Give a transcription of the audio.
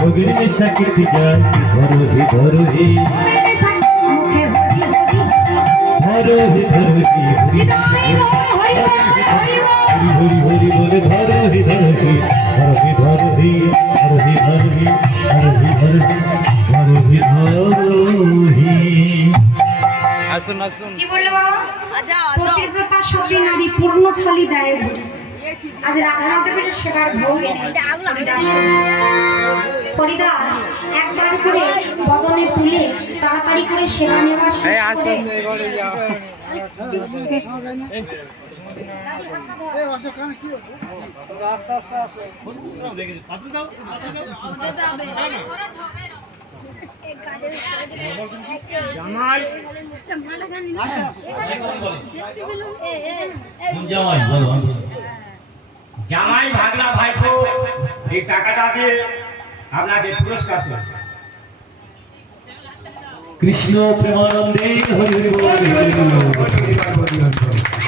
ভোগের নেশা কীর্তি যায় ধরো হি ধরো হি ধরো হি ধরো হি হরি হরি বলে ধরো হি ধরো হি ধরো হি ধরো হি ধরো হি আসুন আসুন কি বলল বাবা আচ্ছা পতিব্রতা সতী নারী পূর্ণ থলি দেয় আজ রাধা মাধবের সেবার ভোগ হরিদাস হরিদাস একবার করে বদনে তুলে তাড়াতাড়ি করে সেবা নেওয়ার শেষ আস্তে করে। আস্তে আস্তে আস্তে আসো জামাই জামাই? বলো বলো। জামাই ভাগনা ভাইপো, এই টাকাটা দিয়ে আপনাকে পুরস্কার করছে কৃষ্ণ প্রেমানন্দে হরি হরি বল, হরি হরি বল।